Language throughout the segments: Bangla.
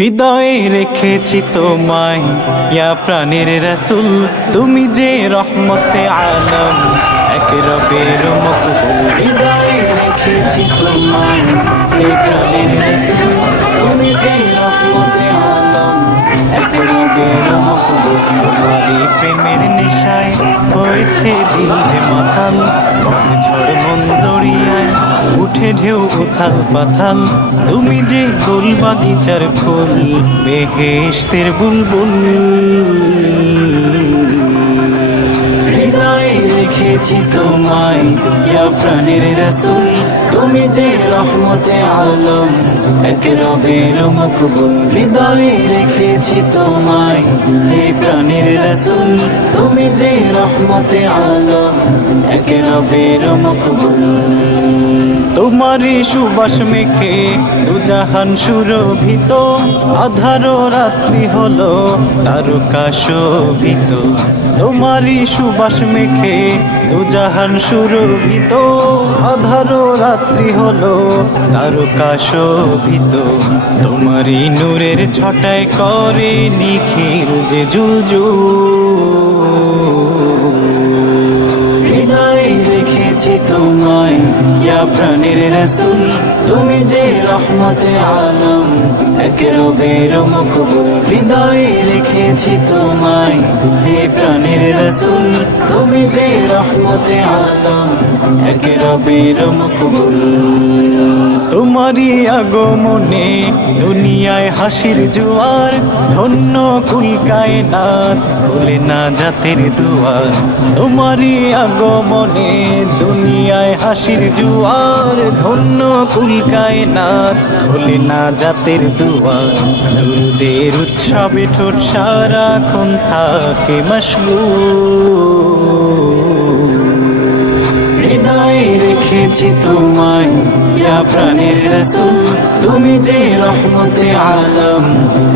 হৃদয়ে রেখেছি তোমায় ইয়া প্রাণের রাসূল, তুমি যে রহমতে আলম এক রবের মকবুল। হৃদয়ে রেখেছি তোমায় ইয়া প্রাণের রাসূল, তুমি যে রহমতে আলম এক রবের মকবুল। তোমারই প্রেমের নেশায় হয়েছে দিল যে মাতাল, ঝড় মন দরিয়ায় উঠে ঢেউ উথাল পাথাল। তুমি যে গোল বাগিচার ফুল, বেহেশতের বুলবুল। হৃদয়ে রেখেছি তোমায় ইয়া প্রাণের রাসূল, তুমি যে রহমতে আলম এক রবের মকবুল। হৃদয়ে রেখেছি তোমায় হে প্রাণের রাসূল, তুমি যে রহমতে আলম এক রবের মকবুল। তোমারই সুবাস মেখে দুজাহান সুরভিত, আধার রাত্রি হলো তারকা শোভিত। তোমারই সুবাস মেখে দুজাহান সুরভিত, আধার রাত্রি হলো তারকা শোভিত। তোমারই নূরের ছটায় করে নিখিল যে জুলজুল। হৃদয়ে রেখেছি তোমায় ইয়া প্রাণের রাসূল, তুমি যে রহমতে আলম এক রবের মকবুল। হৃদয়ে রেখেছি তোমায় হে প্রাণের রাসূল, তুমি যে রহমতে আলম এক রবের মকবুল। তোমারই আগমনে দুনিয়ায় হাসির জোয়ার, ধন্য কুল কায়নাত খুলে না জাতের দুয়ার। তোমারই আগমনে দুনিয়ায় হাসির জোয়ার, ধন্য কুল কায়নাত খুলে না জাতের দুয়ার। দুরুদের উৎসবে ঠোঁট সারাক্ষণ থাকে মশগুল। হৃদয়ে রেখেছি তোমায় ইয়া প্রাণের রাসূল, তুমি যে রহমতে আলম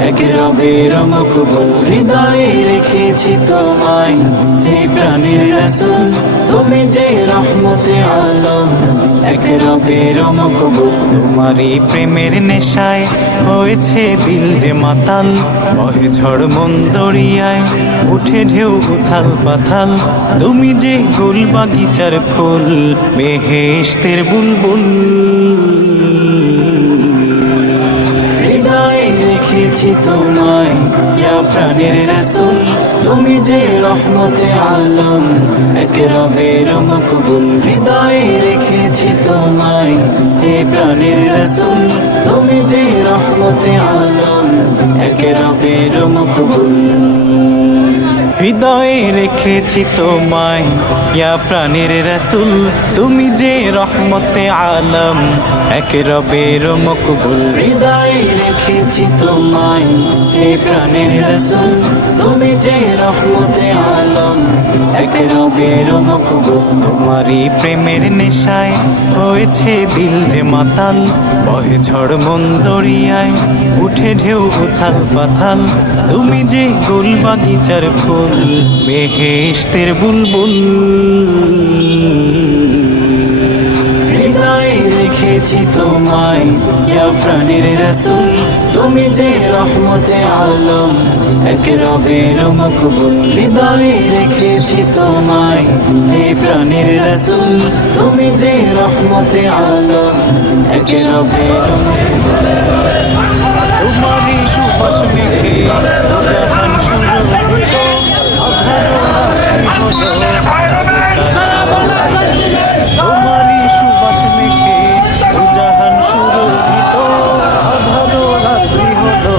এক রবের মকবুল। হৃদয়ে রেখেছি তোমায় হে প্রাণের রাসূল, তুমি যে রহমতে আলম এক রবের মকবুল। তোমারই প্রেমের নেশায় হয়েছে দিল যে মাতাল, বহে ঝড় মন দরিয়ায় উঠে ঢেউ উথাল পাথাল। তুমি যে গোল বাগিচার ফুল, বেহেশতের বুলবুল। হৃদয়ে রেখেছি তোমায় ইয়া প্রাণের রাসূল, তুমি যে রহমতে আলম এক রবের মকবুল। হৃদয়ে রেখেছি তোমায় হে প্রাণের রাসূল, তুমি যে রহমতে আলম এক রবের মকবুল। হৃদয়ে রেখেছি তোমায় ইয়া প্রাণের রাসূল, তুমি যে রহমতে আলম এক রবের মকবুল। হৃদয়ে রেখেছি তোমায় হে প্রাণের রাসূল, তুমি যে রহমতে আলম এক রবের মকবুল। তোমারই প্রেমের নেশায় হয়েছে দিল যে মাতাল, বহে ঝড় মন দরিয়ায় উঠে ঢেউ উথাল পাথাল। তুমি যে গোল বাগিচার ফুল, বেহেশতের বুলবুল। হৃদয়ে রেখেছি তোমায় ইয়া প্রাণের রাসূল, তুমি যে রহমতে আলম এক রবের মকবুল। হৃদয়ে রেখেছি তোমায় হে প্রাণের রাসূল, তুমি যে রহমতে আলম এক রবের মকবুল। তোমারই সুবাস মেখে দুজাহান সুরভিত, আধার রাত্রি হলো তারকা শোভিত। তোমারই সুবাস মেখে দুজাহান সুরভিত, আধার রাত্রি হলো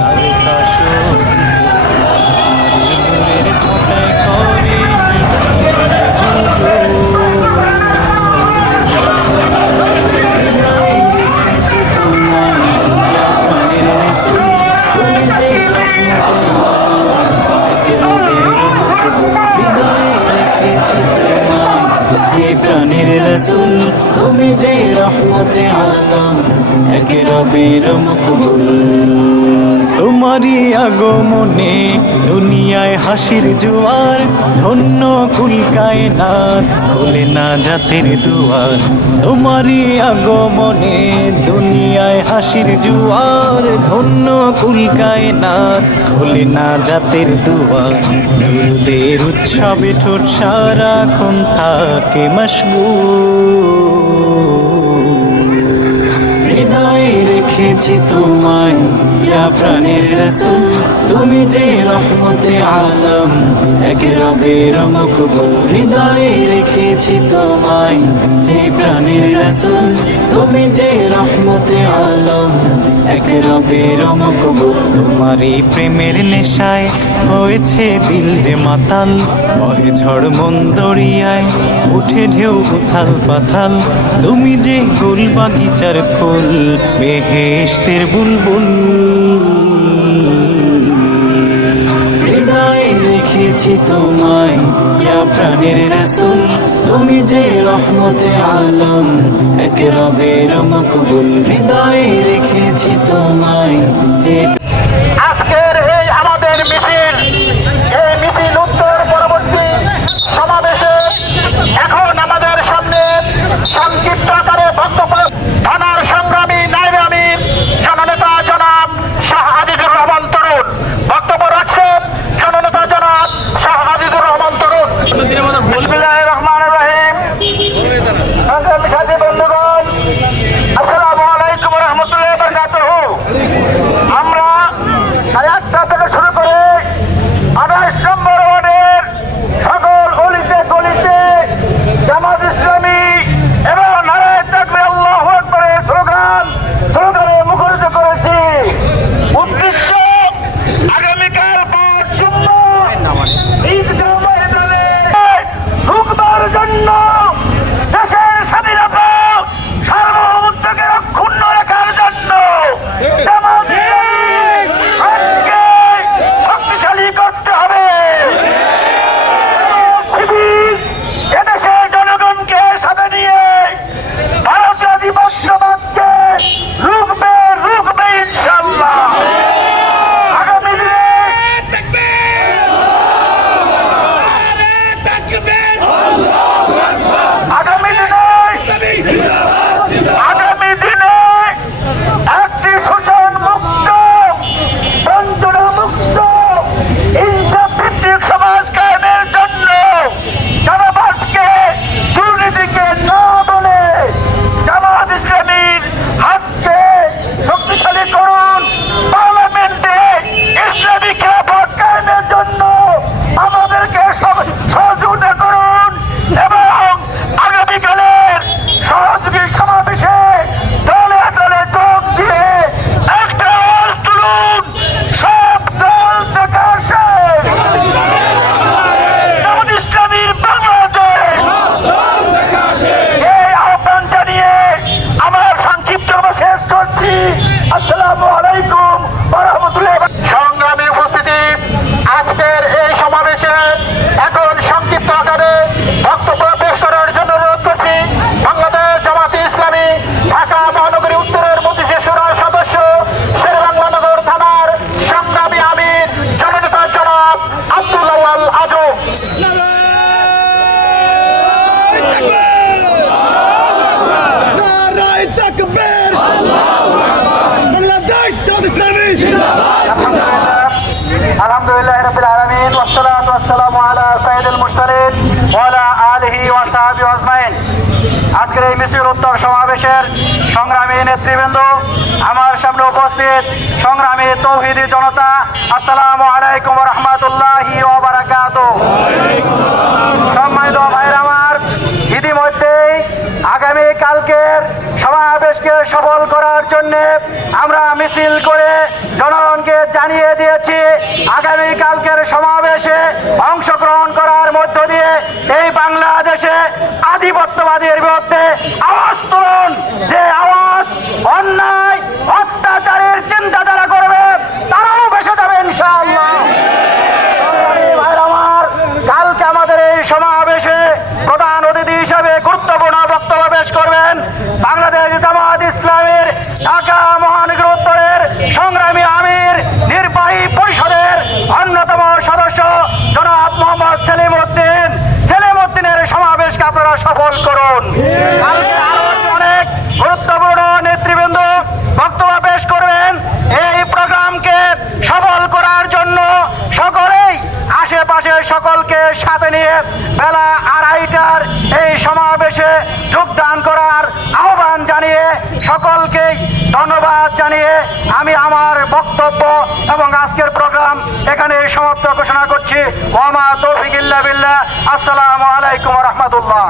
তারকা শোভিত। তোমারই নূরের ছটায় করে নিখিল যে জুলজুল। হৃদয়ে রেখেছি তোমায় ইয়া প্রাণের রাসূল, তুমি যে রহমতে আলম এক রবের মকবুল। হৃদয়ে রেখেছি তোমায় হে প্রাণের রাসূল, তুমি যে রহমতে আলম এক রবের মকবুল। তোমার তোমারই আগমনে দুনিয়ায় হাসির জোয়ার, ধন্য কুল কায়নাত খুলে না জাতের দুয়ার। তোমারই আগমনে দুনিয়ায় হাসির জোয়ার, ধন্য কুল কায়নাত খুলে না জাতের দুয়ার। দুরুদের উৎসবে ঠোঁট সারাক্ষণ থাকে মশগুল। হৃদয়ে রেখেছি তোমায় ইয়া প্রাণের রাসূল, তুমি যে রহমতে আলম একে রবের মকবুল। হৃদয়ে রেখেছি তোমায় হে প্রাণের রাসূল, তুমি যে রহমতে আলম একে রবের মকবুল। তোমারই প্রেমের নেশায় হয়েছে দিল যে মাতাল, বহে ঝড় মন দরিয়ায় উঠে ঢেউ উথাল পাথাল। তুমি যে গুল বাগিচার ফুল, বেহেশতের বুলবুল। হৃদয়ে রেখেছি তোমায় ইয়া প্রাণের রাসূল, তুমি যে রহমতে আলম একে রবের মকবুল। হৃদয়ে রেখেছি তোমায় হে। আজকের এই আমাদের মিছিল, এই মিছিল উত্তর পরবর্তী সমাবেশে এখন আমাদের সামনে সংক্ষিপ্ত আকারে বক্তব্য থানার সংগ্রামী নায়েবে আমির জননেতা জনাব শাহ আজিজুর রহমান তরুণ বক্তব্য রাখছেন। জননেতা জনাব শাহ আজিজুর রহমান তরুণ। বিসমিল্লাহির রহমানির রহিম। সংগ্রামী সাথী বন্ধুগণ, আসসালামু আলাইকুম ওয়া রাহমাতুল্লাহি ওয়া বারাকাতুহু। আমরা একটা থেকে শুরু করে 28 নম্বর ওয়ার্ডের সকল অলিতে গলিতে জামাত ইসলামী এবং নারায়ে তাকবীর আল্লাহু আকবারের স্লোগানে মুখরিত করেছি। উদ্দেশ্য আগামীকাল বাদ জুম্মা ঈদগাহ ময়দানে ঢুকবার জন্য দেশের স্বাধীনতা সার্বভৌমত্বকে অক্ষুণ্ণ রাখার জন্য জামাত ইসলামীকে শক্তিশালী করতে হবে। শিবির এদেশের জনগণকে সাথে নিয়ে ভারত আধিপত্যবাদকে রুখবে ইনশাআল্লাহ। আগামী দিনে আগামী দিনে একটি শোষণ মুক্ত, বঞ্চনা মুক্ত, ইনসাফ ভিত্তিক সমাজ কায়েমের জন্য জনগণকে দুর্নীতিকে না বলে জামাত ইসলামীর হাতকে শক্তিশালী করুন। পার্লামেন্টে ইসলামী খেলাফত কায়েমের জন্য আমাদেরকে সহযোগিতা করুন এবং আগামীকালের সহযোগী সমাবেশে দলে দলে যোগ দিয়ে একটা আওয়াজ তুলুন, সব দল থেকে আসেন। জামাত ইসলামীর বাংলাদেশ, এই আহ্বান জানিয়ে আমার সংক্ষিপ্ত শেষ করছি। আসসালামু আলাইকুম ওয়া রাহমাতুল্লাহি। সংগ্রামী উপস্থিতি, আজকের এই সমাবেশে এখন সংক্ষিপ্ত আকারে বক্তব্য পেশ করার জন্য অনুরোধ করছি বাংলাদেশ জামাত ইসলামী ঢাকা মহানগরী উত্তরের মজলিসে শুরার সদস্য শেরেবাংলা নগর থানার সংগ্রামী আমির জননেতা জনাব আব্দুল আউয়াল আজম। আলহামদুলিল্লাহ রাব্বিল আলামিন ওয়াসসালাতু ওয়াসসালামু আলা সাইয়্যিদিল মুরসালিন ওয়া আলা আলিহি ওয়া সাহবিহি আজমাইন। আজকের এই মিছিল উত্তর সমাবেশের সংগ্রামী নেতৃবৃন্দ, আমার সামনে উপস্থিত সংগ্রামী তৌহিদি জনতা, আসসালামু আলাইকুম ওয়া রাহমাতুল্লাহি ওয়া বারাকাতুহু। সম্মানিত ভাইরা আমার, ইতিমধ্যেই আগামী কালকের সমাবেশকে সফল করার জন্য আমরা মিছিল করে জনগণকে জানিয়ে দিয়েছি আগামী কালকের সমাবেশে অংশগ্রহণ করার মধ্য দিয়ে এই বাংলাদেশে আধিপত্যবাদের বিরুদ্ধে আওয়াজ তুলুন। যে আওয়াজ অন্যায় অত্যাচারের চিন্তাধারা করবে তারাও বেঁচে যাবে ইনশাআল্লাহ। ভাইরা আমার, কালকে আমাদের এই সমাবেশে প্রধান অতিথি হিসেবে গুরুত্বপূর্ণ বক্তব্য পেশ করবেন বাংলাদেশ জামাত ইসলামীর ঢাকা মহানগর উত্তরের সংগ্রামী আমির নির্বাহী বেলা 2:30টার এই সমাবেশে যোগদান করার আহ্বান জানিয়ে সকলকেই ধন্যবাদ জানিয়ে আমি আমার বক্তব্য এবং আজকের প্রোগ্রাম এখানে সমাপ্ত ঘোষণা করছি। ওয়া মা তৌফিক ইল্লা বিল্লাহ। আসসালামু আলাইকুম ওয়া রাহমাতুল্লাহ।